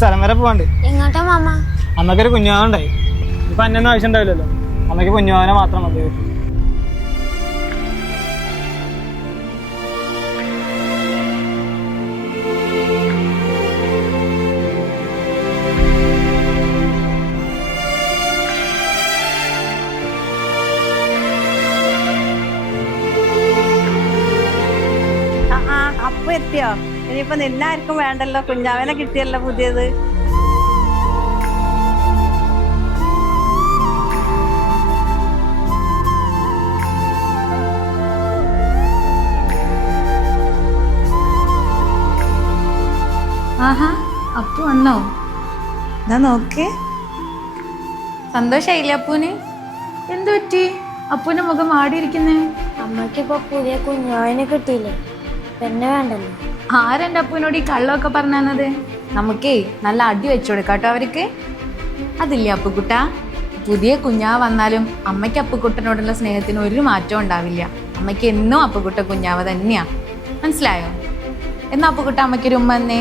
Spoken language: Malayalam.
സ്ഥലം വരെ പോവാണ്ട്. എങ്ങോട്ടാ മാമ? അമ്മക്കൊരു കുഞ്ഞുവാനുണ്ടായി. ഇപ്പൊ അന്നൊന്നും ആവശ്യം ഉണ്ടാവില്ലല്ലോ, അമ്മക്ക് കുഞ്ഞുവാനെ മാത്രം മതി. അപ്പൊ എത്തിയോ? ഇനിയിപ്പൊ നിന്നാർക്കും വേണ്ടല്ലോ, കുഞ്ഞാവനെ കിട്ടിയല്ലോ പുതിയത്. ആഹാ, അപ്പു വന്നോ? എന്നാ നോക്കേ. സന്തോഷായില്ലേ അപ്പൂന്? എന്തു പറ്റി അപ്പൂന്റെ മുഖം മാടിയിരിക്കുന്നേ? അമ്മക്കിപ്പൊ പുതിയ കുഞ്ഞാവിനെ കിട്ടിയില്ലേ, പിന്നെ വേണ്ടല്ലോ. ആരെന്റെ അപ്പൂനോട് ഈ കള്ളമൊക്കെ പറഞ്ഞത്? നമുക്കേ നല്ല അടി വെച്ചു കൊടുക്കാട്ടോ അവർക്ക്. അതില്ലേ അപ്പുക്കുട്ട, പുതിയ കുഞ്ഞാവ് വന്നാലും അമ്മയ്ക്ക് അപ്പുക്കുട്ടനോടുള്ള സ്നേഹത്തിന് ഒരു മാറ്റവും ഉണ്ടാവില്ല. അമ്മയ്ക്ക് എന്നും അപ്പുക്കുട്ട കുഞ്ഞാവ് തന്നെയാ, മനസ്സിലായോ? എന്നാ അപ്പുക്കുട്ട അമ്മയ്ക്കൊരു ഉമ്മ തന്നെ.